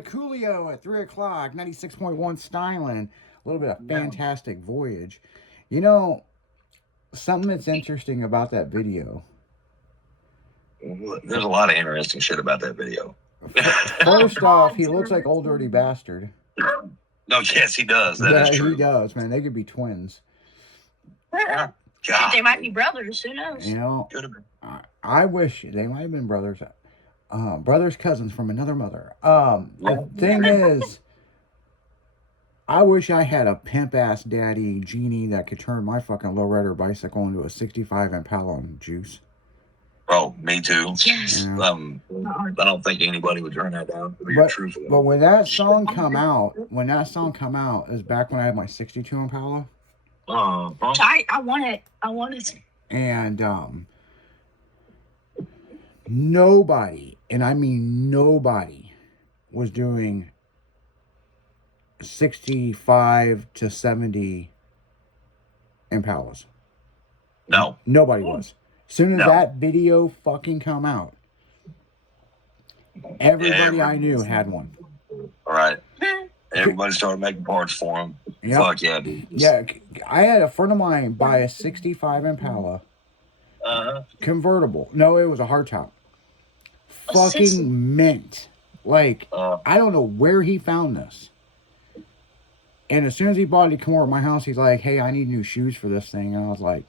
to Coolio at 3 o'clock, 96.1 Styling. A little bit of Fantastic Voyage. You know, something that's interesting about that video. There's a lot of interesting shit about that video. First off, he looks like Old Dirty Bastard. No, yes, he does. That is true. He does, man. They could be twins. God. They might be brothers. Who knows? You know, I wish they might have been brothers. Brothers, cousins from another mother. The thing is, I wish I had a pimp ass daddy genie that could turn my fucking lowrider bicycle into a 65 Impala and juice. Oh, me too. Yes. Yeah. I don't think anybody would turn that down. But when that song come out, is back when I had my 62 Impala. I want it. And nobody, and I mean nobody, was doing 65 to 70 Impalas. No. Nobody was. As soon as that video fucking come out, everybody I knew had one. All right. Everybody started making parts for him. Yep. Fuck yeah, dude. Yeah, I had a friend of mine buy a 65 Impala. Convertible. No, it was a hardtop. Fucking mint. Like, I don't know where he found this. And as soon as he bought it, he came over to my house. He's like, hey, I need new shoes for this thing. And I was like,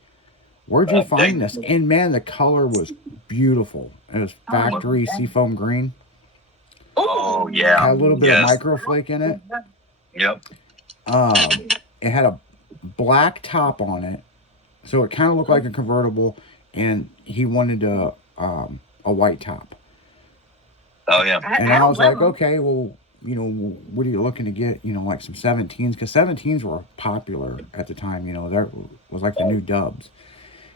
where'd you find this? And man, the color was beautiful. It was factory seafoam green. Oh, yeah. Had a little bit of microflake in it. Yep. It had a black top on it. So it kind of looked like a convertible. And he wanted a white top. Oh, yeah. And I was like, okay, well, you know, what are you looking to get? You know, like some 17s. Because 17s were popular at the time. You know, that was like the new dubs.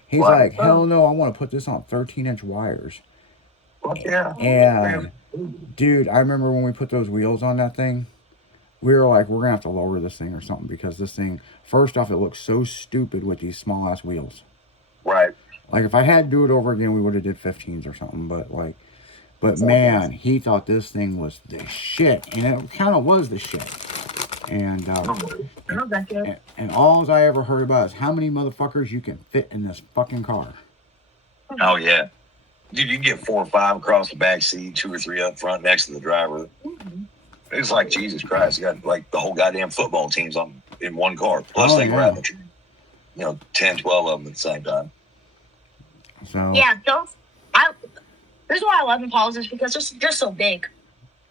He's like, hell no, I want to put this on 13-inch wires. Yeah. And, dude, I remember when we put those wheels on that thing, we were like, we're going to have to lower this thing or something. Because this thing, first off, it looks so stupid with these small-ass wheels. Right. Like, if I had to do it over again, we would have did 15s or something. But man, he thought this thing was the shit. And it kind of was the shit. And all I ever heard about is how many motherfuckers you can fit in this fucking car. Oh, yeah. Dude, you can get 4 or 5 across the back seat, 2 or 3 up front next to the driver. It's like, Jesus Christ, you got like the whole goddamn football teams in one car. Plus they grab 10, 12 of them at the same time. So yeah, this is why I love Impalas is because they're so big.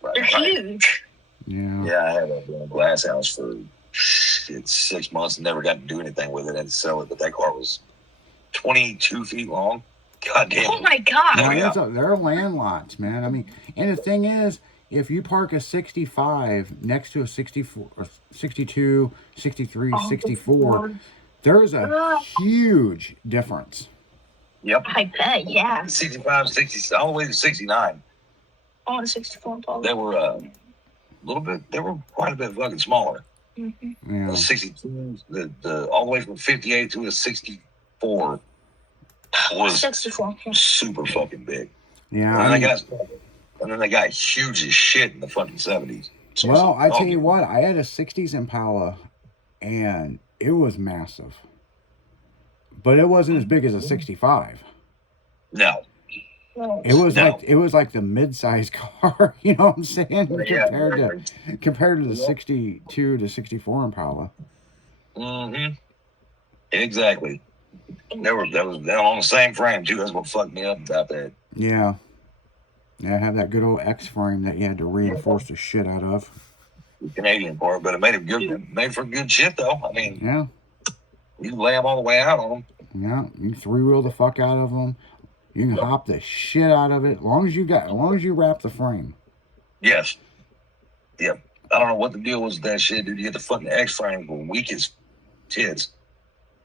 Right, they're huge. Yeah. Yeah, I had a glass house for 6 months and never got to do anything with it and sell it, but that car was 22 feet long. God damn. Oh my God. They're land lots, man. I mean, and the thing is, if you park a 65 next to a 64, or 62, 63, 64, there's a huge difference. Yep. I bet, yeah. 65, 60, all the way to 69. On a 64 Impala. They were they were quite a bit fucking smaller. Mm-hmm. Yeah. The 62, the all the way from 58 to a 64 was 64. super fucking big. Yeah. And then they got huge as shit in the fucking 70s. Well, I tell you what, I had a 60s Impala, and it was massive. But it wasn't as big as a 65. No. It was like the mid-sized car, you know what I'm saying? Compared to the 62 to 64 Impala. Mm-hmm. Exactly. They were on the same frame too. That's what fucked me up about that. Yeah. Yeah, I have that good old X frame that you had to reinforce the shit out of. The Canadian part, but it made for good shit though. I mean, yeah. You can lay them all the way out on them. Yeah, you can 3-wheel the fuck out of them. You can hop the shit out of it, as long as you wrap the frame. Yes. Yep. I don't know what the deal was with that shit, dude. You get the fucking X frame were weak as tits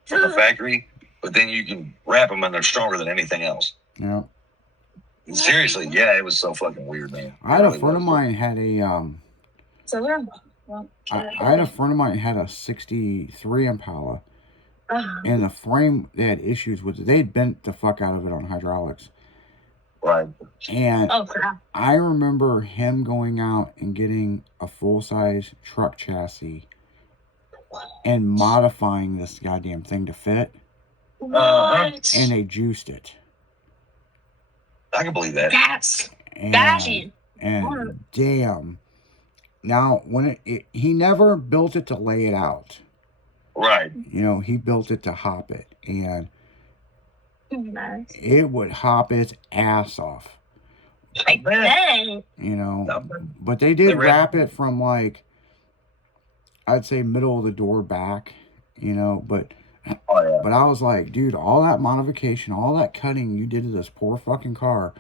from the factory, but then you can wrap them and they're stronger than anything else. Yeah. And seriously, yeah, it was so fucking weird, man. I had a friend of mine had a I had a friend of mine had a 63 Impala. And the frame, they had issues with it. They had bent the fuck out of it on hydraulics. Right. And Oh crap! I remember him going out and getting a full-size truck chassis and modifying this goddamn thing to fit, What? and they juiced it. I can believe that. That's And, actually and damn. Now, when he never built it to lay it out. Right. You know, he built it to hop it, and nice. it would hop its ass off. I bet. You know, No. but they did They ran- wrap it from like, I'd say middle of the door back. You know, but Oh yeah. I was like, dude, all that modification, all that cutting you did to this poor fucking car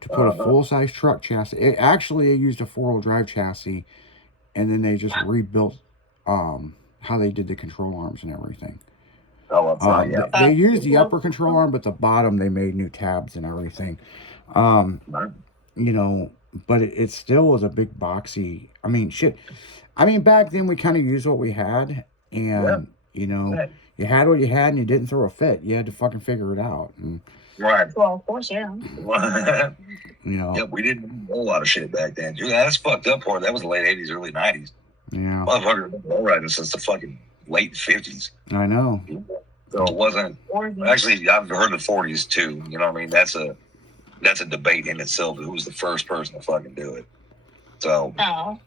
to put a full-size truck chassis. It actually used a 4-wheel drive chassis, and then they just rebuilt how they did the control arms and everything. Oh, that's right, yeah. They used the upper control arm, but the bottom they made new tabs and everything. You know, but it still was a big boxy. I mean, shit. I mean, back then we kind of used what we had, and you know, you had what you had, and you didn't throw a fit. You had to fucking figure it out. And, Right. Well, of course, yeah. you know, Yeah, we didn't do a lot of shit back then. Dude, that's fucked up part. That was the late 80s, early 90s. yeah, Motherfucker been bull riding since the fucking late 50s. I know. So it wasn't. Actually, I've heard the 40s too. You know what I mean? That's a debate in itself. Who was the first person to fucking do it? So Oh,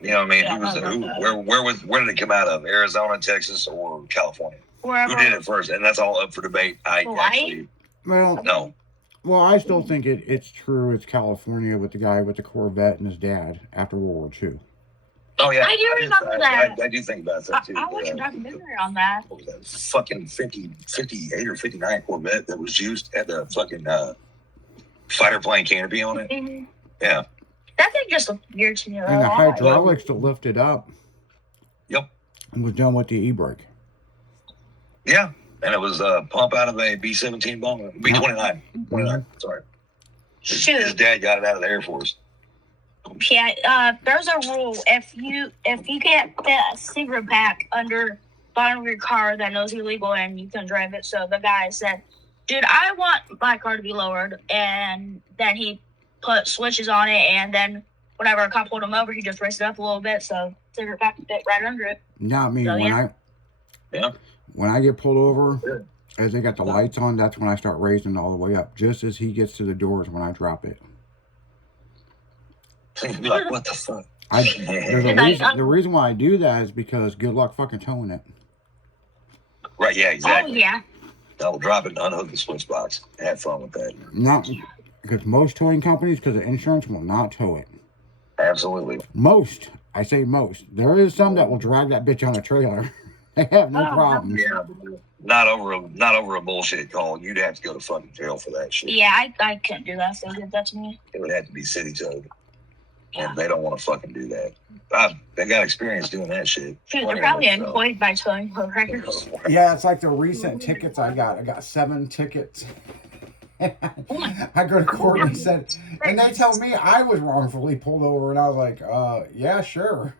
you know what I mean? Yeah, Who was I who? love Where did it come out of? Arizona, Texas, or California? wherever. Who did it first? And that's all up for debate. I Hawaii? actually Well, no. well, I still think it's true. It's California with the guy with the Corvette and his dad after World War II. Oh yeah, I do remember that. I do think about that too. I watched a documentary on that. What was that? Fucking 58 or 59 Corvette that was used at the fucking fighter plane canopy on it. Mhm. Yeah. That thing just looked weird to me. And the hydraulics to lift it up. Yep. Was done with the e-brake. Yeah. And it was a pump out of a B-17 bomber. B-29. 29. Sorry. His Shoot. dad got it out of the Air Force. Yeah, there's a rule. If you can't fit a cigarette pack under bottom of your car, that knows illegal and you can drive it. So the guy said, dude, I want my car to be lowered. And then he put switches on it. And then whenever a cop pulled him over, he just raised it up a little bit. So cigarette pack fit right under it. Not me. So, yeah. Yeah. When I get pulled over, as they got the lights on, that's when I start raising it all the way up. Just as he gets to the doors when I drop it. You'd be like, what the fuck? There's a reason. The reason why I do that is because good luck fucking towing it. Right, yeah, exactly. Oh, yeah. I'll drop it and unhook the switch box. Have fun with that. Not because most towing companies, because of insurance, will not tow it. Absolutely. Most, I say most. There is some that will drag that bitch on a trailer. They have no problem. Yeah, not over a bullshit call. You'd have to go to fucking jail for that shit. Yeah, I couldn't do that if they did that to me. It would have to be city towed. And they don't want to fucking do that. They got experience doing that shit. Shoot, they're probably employed by towing records. Yeah, it's like the recent tickets I got. I got 7 tickets. I go to court and said, and they tell me I was wrongfully pulled over, and I was like, yeah, sure.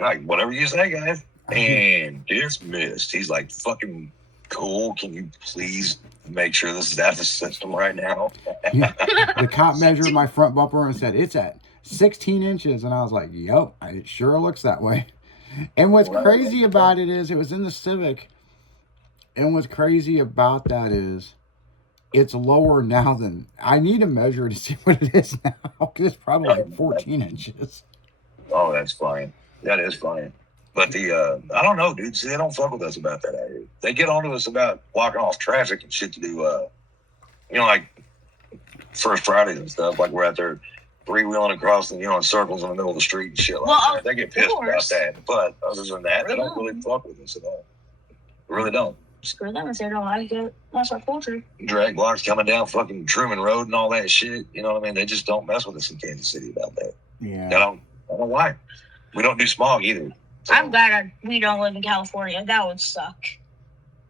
Like, whatever you say, guys. And dismissed. He's like, fucking cool. Can you please make sure this is out of the system right now? The cop measured my front bumper and said, it's at 16 inches. And I was like, yup, it sure looks that way. And what's crazy about it is it was in the Civic. And what's crazy about that is it's lower now than I need to measure to see what it is now. Because it's probably like 14 inches. Oh, that's fine. That is fine. But I don't know, dude. See, they don't fuck with us about that out here. They get onto us about blocking off traffic and shit to do, like First Fridays and stuff. Like we're out there three-wheeling across, in circles in the middle of the street and shit like that. They get pissed about that. But other than that, they don't really fuck with us at all. They really don't. Screw them if they don't like it. That's our culture. Drag blocks coming down fucking Truman Road and all that shit. You know what I mean? They just don't mess with us in Kansas City about that. Yeah. I don't know why. We don't do smog either. So. I'm glad we don't live in California. That would suck.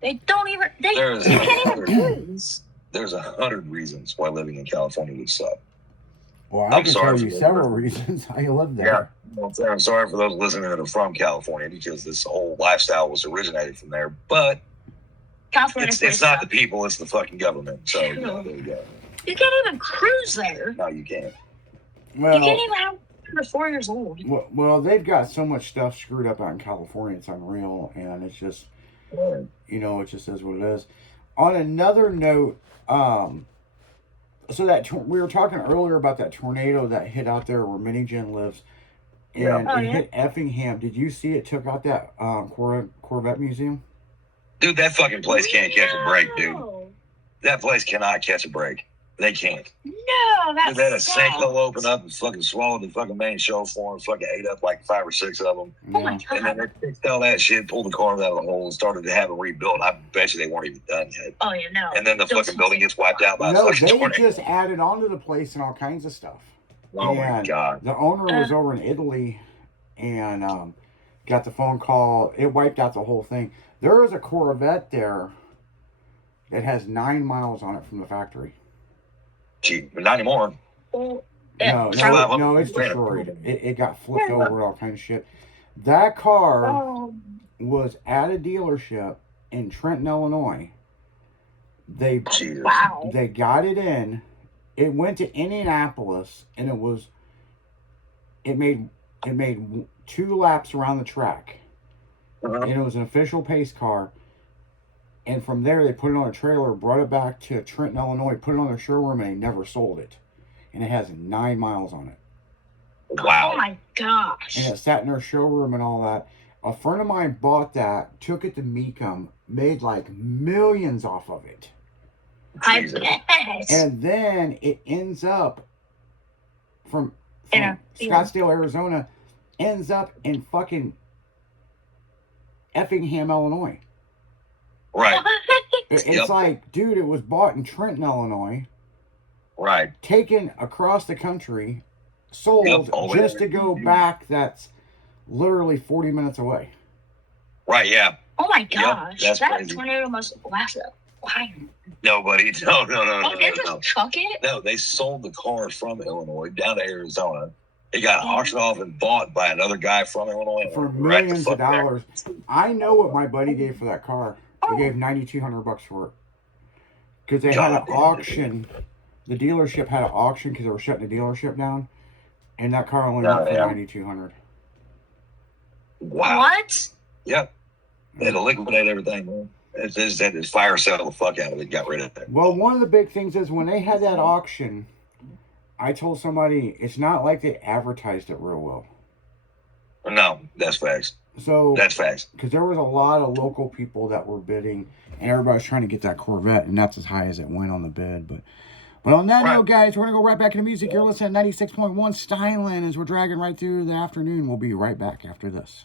They don't even. They can't even breathe. There's 100 reasons why living in California would suck. Well, I can tell you several reasons. I live there. Yeah. I'm sorry for those listening that are from California because this whole lifestyle was originated from there. But California. It's not the people, it's the fucking government. So there you go. You can't even cruise there. No, you can't. Well, You can't even have under 4 years old. well, they've got so much stuff screwed up out in California. It's unreal, and it's just, you know, it just is what it is. On another note, so that we were talking earlier about that tornado that hit out there where Mini Jen lives, and it hit Effingham. Did you see it took out that Corvette museum? Dude, that fucking place can't catch a break, dude. That place cannot catch a break. They can't. No, that's Dude, they had a sinkhole open up and fucking swallowed the fucking main show for them, fucking ate up like 5 or 6 of them. Oh my And then god. they fixed all that shit, pulled the cars out of the hole, and started to have it rebuilt. I bet you they weren't even done yet. Oh yeah, no. And then the fucking building gets wiped out by a No, fucking they tornado. just added onto the place and all kinds of stuff. Oh my And god. the owner was over in Italy and got the phone call. It wiped out the whole thing. There is a Corvette there that has 9 miles on it from the factory. Gee, but not anymore. Oh, No, it's destroyed. It got flipped over, all kind of shit. That car was at a dealership in Trenton, Illinois. They Jesus. wow. they got it in. It went to Indianapolis, and it made 2 laps around the track. Uh-huh. And it was an official pace car. And from there, they put it on a trailer, brought it back to Trenton, Illinois, put it on their showroom, and they never sold it. And it has 9 miles on it. Wow. Oh my gosh. And it sat in their showroom and all that. A friend of mine bought that, took it to Mecum, made like millions off of it. I Jesus. bet. And then it ends up from Scottsdale, Arizona, ends up in fucking Effingham, Illinois. Right. It's Yep. like, dude, it was bought in Trenton, Illinois, Right. taken across the country, sold Yep, all the way just to there. go back. That's literally 40 minutes away. Right, yeah. Oh my gosh. that's That crazy. tornado must have lasted a while. Nobody. No. Oh, they just chuck it? No, they sold the car from Illinois down to Arizona. It got auctioned off and bought by another guy from Illinois. For Right the millions of fuck back. dollars. I know what my buddy gave for that car. Oh. They gave $9,200 for it. Because they God had an damn. auction. The dealership had an auction because they were shutting the dealership down. And that car only Oh, went for yeah. $9,200. Wow. What? Yep. They had to liquidate everything, man. They just had to fire sale the fuck out of it, got rid of it. Well, one of the big things is when they had that auction, I told somebody it's not like they advertised it real well. No, that's facts. So, That's facts. because there was a lot of local people that were bidding, and everybody was trying to get that Corvette, and that's as high as it went on the bid. But on that note, guys, we're going to go right back into music. You're listening to 96.1 Styling as we're dragging right through the afternoon. We'll be right back after this.